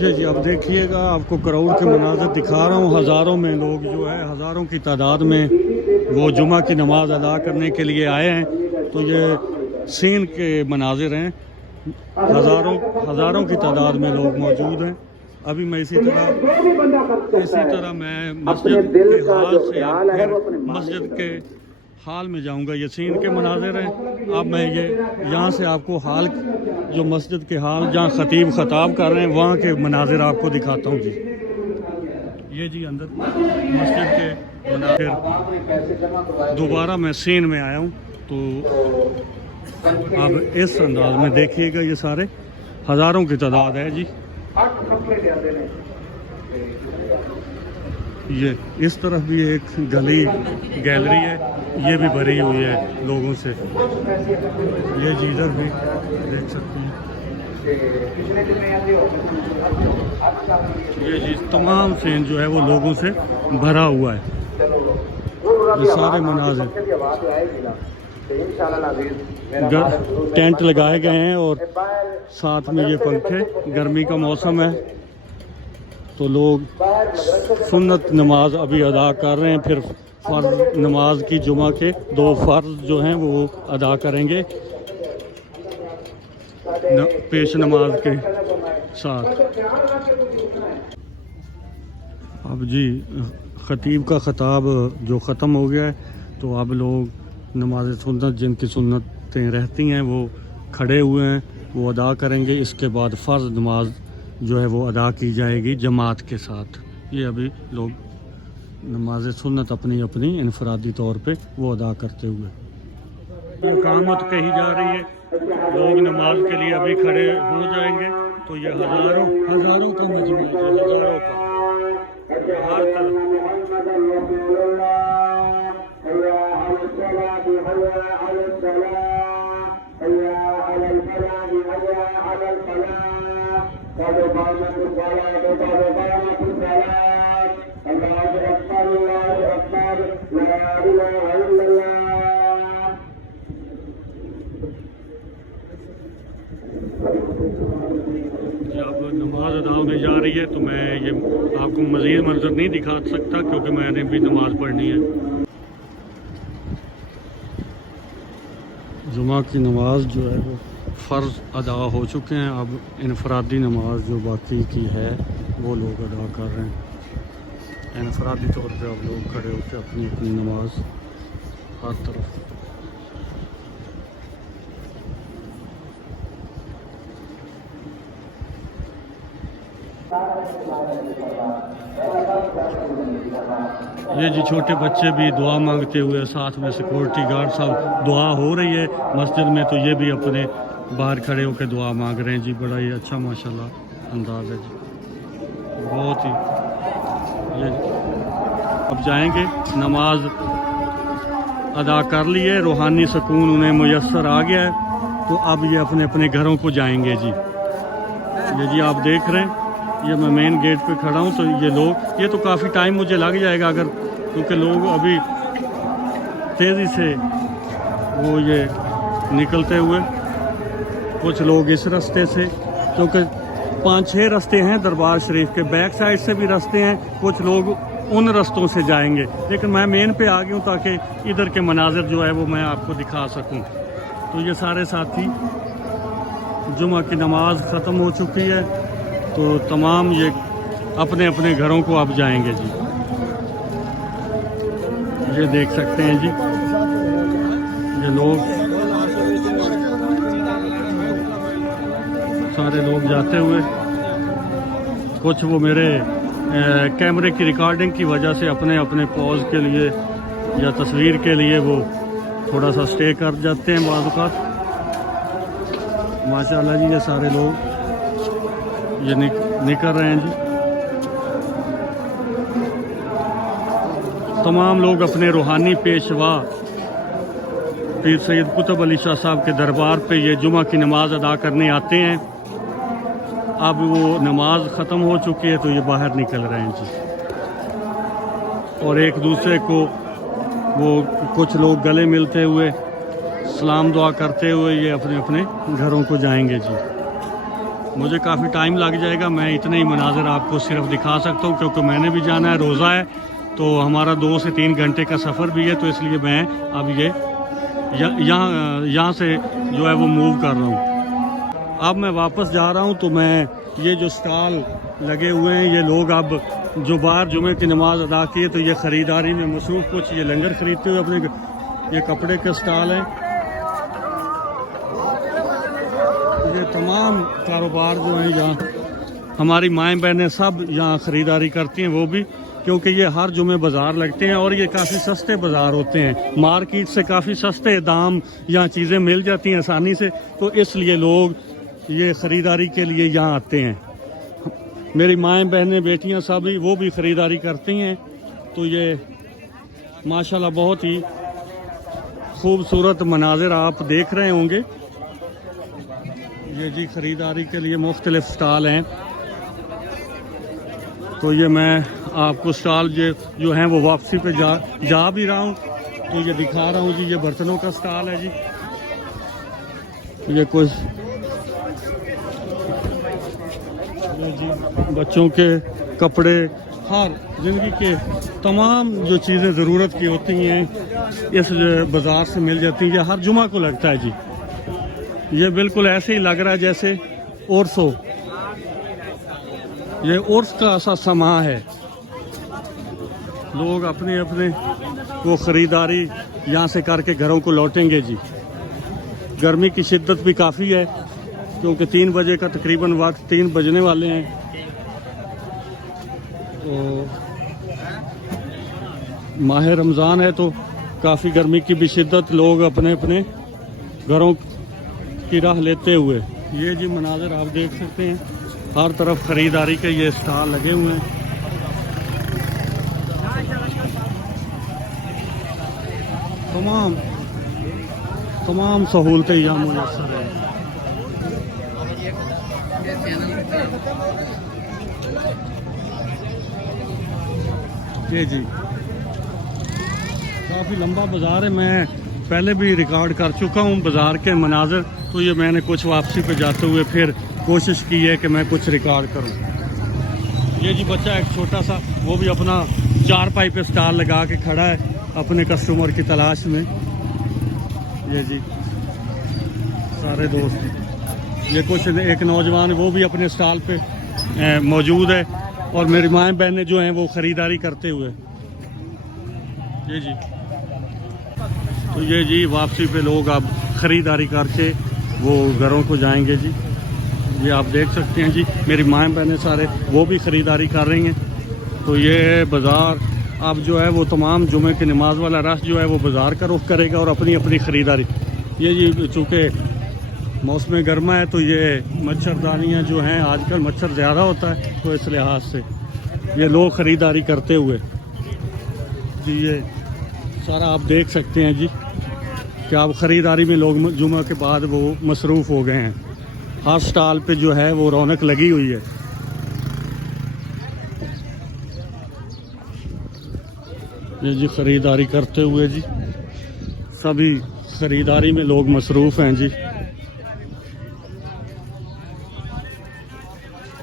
जी अब देखिएगा, आपको करोड़ के मनाज़र दिखा रहा हूँ। हज़ारों में लोग जो है, हज़ारों की तादाद में वो जुमा की नमाज अदा करने के लिए आए हैं। तो ये सीन के मनाज़र हैं, हज़ारों की तादाद में लोग मौजूद हैं। अभी मैं इसी तरह मैं मस्जिद के हाल में जाऊंगा। ये सीन के मनाज़र हैं। अब मैं ये यहाँ से आपको हाल, जो मस्जिद के हाल जहाँ ख़तीब ख़ताब कर रहे हैं, वहाँ के मनाज़र आपको दिखाता हूँ जी। ये जी अंदर मस्जिद के मनाज़र, दोबारा मैं सीन में आया हूँ। तो अब इस अंदाज में देखिएगा, ये सारे हज़ारों की तादाद है जी। ये इस तरफ भी एक गैलरी है, ये भी भरी हुई है लोगों से। ये जी इधर भी देख सकते हैं, ये जी तमाम सीन जो है वो लोगों से भरा हुआ है। ये सारे मनाज़िर, टेंट लगाए गए हैं और साथ में ये पंखे, गर्मी का मौसम है तो लोग सुन्नत नमाज अभी अदा कर रहे हैं, फिर फ़र्ज़ नमाज की जुमा के 2 फ़र्ज़ जो हैं वो अदा करेंगे पेश नमाज के साथ। अब जी ख़तीब का ख़ताब जो ख़त्म हो गया है, तो अब लोग नमाज सुन्नत, जिनकी सुन्नतें रहती हैं वो खड़े हुए हैं, वो अदा करेंगे। इसके बाद फ़र्ज़ नमाज जो है वो अदा की जाएगी जमात के साथ। ये अभी लोग नमाज सुन्नत अपनी इनफरादी तौर पे वो अदा करते हुए इकामत कही जा रही है। लोग नमाज के लिए अभी खड़े हो जाएंगे। तो ये हज़ारों का मजमा है, हज़ारों का हर तरफ। अब नमाज अदा होने जा रही है, तो मैं ये आपको मज़ीद मंजर नहीं दिखा सकता क्योंकि मैंने भी नमाज़ पढ़नी है। जुमा की नमाज जो है वो फ़र्ज़ अदा हो चुके हैं। अब इनफरादी नमाज जो बाकी की है वो लोग अदा कर रहे हैं। इनफरादी तौर पे अब लोग खड़े होकर अपनी नमाज हर तरफ। ये जी छोटे बच्चे भी दुआ मांगते हुए, साथ में सिक्योरिटी गार्ड साहब, दुआ हो रही है मस्जिद में, तो ये भी अपने बाहर खड़े होकर दुआ मांग रहे हैं जी। बड़ा ही अच्छा माशाल्लाह अंदाज़ है जी, बहुत ही। ये अब जाएंगे, नमाज अदा कर ली है, रूहानी सुकून उन्हें मुयस्सर आ गया है, तो अब ये अपने अपने घरों को जाएंगे जी। ये जी आप देख रहे हैं, ये मैं मेन गेट पे खड़ा हूँ। तो ये लोग, ये तो काफ़ी टाइम मुझे लग जाएगा अगर, क्योंकि लोग अभी तेज़ी से वो ये निकलते हुए, कुछ लोग इस रास्ते से, क्योंकि 5-6 रास्ते हैं दरबार शरीफ के, बैक साइड से भी रास्ते हैं, कुछ लोग उन रास्तों से जाएंगे, लेकिन मैं मेन पे आ गया हूँ ताकि इधर के मनाज़र जो है वो मैं आपको दिखा सकूँ। तो ये सारे साथी, जुमा की नमाज ख़त्म हो चुकी है, तो तमाम ये अपने अपने घरों को अब जाएंगे जी। ये देख सकते हैं जी, ये लोग सारे लोग जाते हुए, कुछ वो मेरे कैमरे की रिकॉर्डिंग की वजह से अपने अपने पॉज के लिए या तस्वीर के लिए वो थोड़ा सा स्टे कर जाते हैं बाद का। माशाल्लाह जी ये सारे लोग ये निकल रहे हैं जी। तमाम लोग अपने रूहानी पेशवा पीर सैयद कुतुब अली शाह साहब के दरबार पे ये जुमा की नमाज अदा करने आते हैं। अब वो नमाज ख़त्म हो चुकी है तो ये बाहर निकल रहे हैं जी, और एक दूसरे को वो कुछ लोग गले मिलते हुए सलाम दुआ करते हुए ये अपने अपने घरों को जाएंगे जी। मुझे काफ़ी टाइम लग जाएगा, मैं इतने ही मनाज़र आपको सिर्फ दिखा सकता हूँ क्योंकि मैंने भी जाना है, रोज़ा है तो हमारा 2 से 3 घंटे का सफ़र भी है, तो इसलिए मैं अब ये यहाँ से जो है वो मूव कर रहा हूँ। अब मैं वापस जा रहा हूँ तो मैं ये जो स्टॉल लगे हुए हैं ये लोग अब जो बाहर जुमे की नमाज अदा की है तो ये ख़रीदारी में मसरूफ़, कुछ ये लंगर ख़रीदते हुए अपने, ये कपड़े के स्टॉल हैं, ये तमाम कारोबार जो हैं यहाँ हमारी माएँ बहनें सब यहाँ ख़रीदारी करती हैं, वो भी क्योंकि ये हर जुमे बाज़ार लगते हैं और ये काफ़ी सस्ते बाज़ार होते हैं, मार्केट से काफ़ी सस्ते दाम यहाँ चीज़ें मिल जाती हैं आसानी से, तो इसलिए लोग ये ख़रीदारी के लिए यहाँ आते हैं। मेरी माएँ बहनें बेटियाँ सभी वो भी ख़रीदारी करती हैं, तो ये माशाल्लाह बहुत ही खूबसूरत मनाज़िर आप देख रहे होंगे। ये जी ख़रीदारी के लिए मुख्तलिफ़ स्टॉल हैं, तो ये मैं आपको स्टॉल जो हैं वो वापसी पे जा भी रहा हूँ तो ये दिखा रहा हूँ जी। ये बर्तनों का स्टॉल है जी, ये कुछ ये जी बच्चों के कपड़े, हर ज़िंदगी के तमाम जो चीज़ें ज़रूरत की होती हैं इस बाज़ार से मिल जाती हैं। ये हर जुमा को लगता है जी, ये बिल्कुल ऐसे ही लग रहा है जैसे उर्स हो, ये उर्स का ऐसा समा है। लोग अपने अपने वो ख़रीदारी यहाँ से करके घरों को लौटेंगे जी। गर्मी की शिद्दत भी काफ़ी है क्योंकि 3 बजे का तकरीबन वक्त 3 बजने वाले हैं, तो माह रमज़ान है तो काफ़ी गर्मी की भी शिद्दत, लोग अपने अपने घरों की राह लेते हुए ये जी मनाज़िर आप देख सकते हैं। हर तरफ ख़रीदारी के ये स्टॉल लगे हुए हैं। तमाम सहूलतें यहाँ मुयस्सर हैं। जी काफ़ी लंबा बाज़ार है, मैं पहले भी रिकॉर्ड कर चुका हूँ बाज़ार के मनाज़िर, तो ये मैंने कुछ वापसी पे जाते हुए फिर कोशिश की है कि मैं कुछ रिकॉर्ड करूँ। ये जी बच्चा एक छोटा सा वो भी अपना चारपाई पे स्टॉल लगा के खड़ा है अपने कस्टमर की तलाश में। ये जी सारे दोस्त, ये कुछ एक नौजवान वो भी अपने स्टॉल पे मौजूद है और मेरी माएँ बहनें जो हैं वो ख़रीदारी करते हुए। ये जी तो ये जी वापसी पे लोग अब ख़रीदारी करके वो घरों को जाएंगे जी। ये आप देख सकते हैं जी मेरी माएँ बहनें सारे वो भी ख़रीदारी कर रही हैं। तो ये बाज़ार अब जो है वो तमाम जुमे की नमाज वाला रश जो है वो बाज़ार का रुख करेगा और अपनी अपनी ख़रीदारी। ये जी चूँकि मौसम गर्मा है तो ये मच्छरदानियाँ जो हैं आजकल मच्छर ज़्यादा होता है तो इस लिहाज से ये लोग ख़रीदारी करते हुए जी ये सारा आप देख सकते हैं जी कि आप ख़रीदारी में लोग जुमा के बाद वो मसरूफ़ हो गए हैं। हर स्टॉल पे जो है वो रौनक लगी हुई है। ये जी ख़रीदारी करते हुए जी सभी ख़रीदारी में लोग मसरूफ़ हैं जी।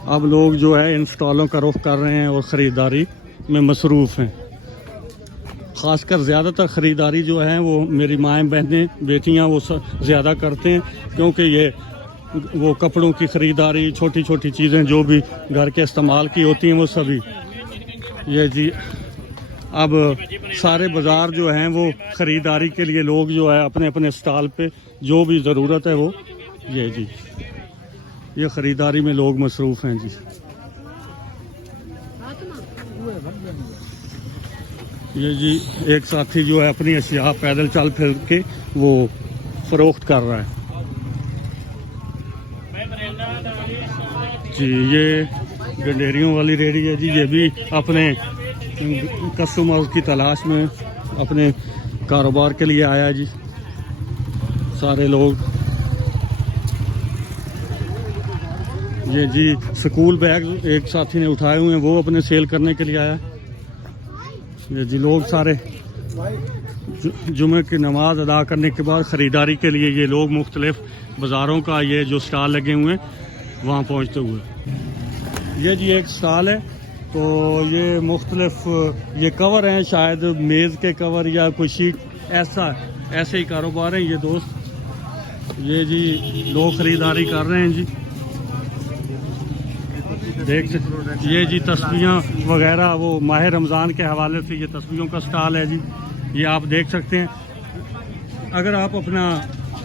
अब लोग जो है इन स्टॉलों का रुख कर रहे हैं और ख़रीदारी में मसरूफ़ हैं। ख़ासकर ज़्यादातर ख़रीदारी जो है वो मेरी माएँ बहनें बेटियां वो ज़्यादा करते हैं क्योंकि ये वो कपड़ों की ख़रीदारी, छोटी छोटी चीज़ें जो भी घर के इस्तेमाल की होती हैं वो सभी। ये जी अब सारे बाज़ार जो हैं वो ख़रीदारी के लिए लोग जो है अपने अपने स्टॉल पे जो भी ज़रूरत है वो ये जी ये ख़रीदारी में लोग मसरूफ़ हैं जी। ये जी एक साथी जो है अपनी अशिया पैदल चल फिर के वो फरोख्त कर रहा है जी। ये गंडेरियों वाली रेहड़ी है जी, ये भी अपने कस्टमर की तलाश में अपने कारोबार के लिए आया है जी। सारे लोग ये जी स्कूल बैग एक साथी ने उठाए हुए हैं, वो अपने सेल करने के लिए आया। ये जी लोग सारे जुमे की नमाज अदा करने के बाद ख़रीदारी के लिए ये लोग मुख्तलिफ बाज़ारों का ये जो स्टॉल लगे हुए हैं वहाँ पहुँचते हुए। ये जी एक स्टॉल है, तो ये मुख्तलिफ ये कवर हैं, शायद मेज़ के कवर या कोई शीट, ऐसे ही कारोबार हैं ये दोस्त। ये जी लोग ख़रीदारी कर रहे हैं जी, देख सकते। ये जी तस्बीहां वगैरह, वो माह रमज़ान के हवाले से ये तस्बीहों का स्टॉल है जी, ये आप देख सकते हैं। अगर आप अपना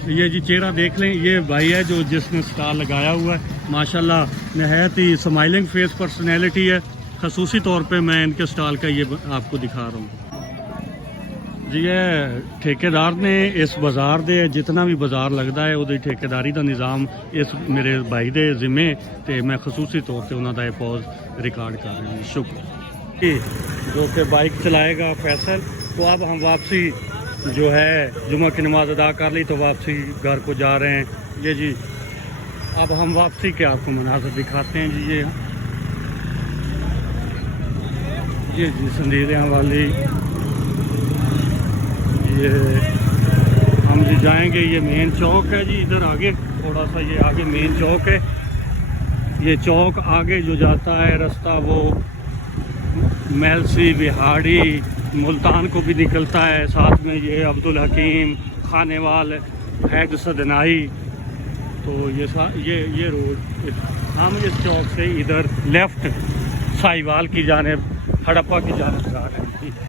ये जी चेहरा देख लें, ये भाई है जो जिसने स्टॉल लगाया हुआ है, माशाल्लाह नहायत ही स्माइलिंग फेस पर्सनैलिटी है। खसूसी तौर पे मैं इनके स्टॉल का ये आपको दिखा रहा हूँ जी। ये ठेकेदार ने इस बाज़ार दे जितना भी बाज़ार लगता है वो ठेकेदारी का निज़ाम इस मेरे भाई दे जिम्मे, तो मैं खसूसी तौर पर उन्होंने ये पॉज रिकॉर्ड कर रहा हूँ। शुक्र जो कि बाइक चलाएगा फैसल। तो अब हम वापसी जो है जुमा की नमाज अदा कर ली, तो वापसी घर को जा रहे हैं। ये जी अब हम वापसी के आपको मनाज़र दिखाते हैं जी। ये जी संदीरियाँ वाली ये हम जी जाएंगे, ये मेन चौक है जी, इधर आगे थोड़ा सा ये आगे मेन चौक है। ये चौक आगे जो जाता है रास्ता वो मेलसी बिहाड़ी मुल्तान को भी निकलता है, साथ में ये अब्दुल हकीम खानेवाल हैद सदनाई। तो ये रोड हम इस चौक से इधर लेफ्ट साहिवाल की जानिब हड़प्पा की जानिब जा रहे हैं।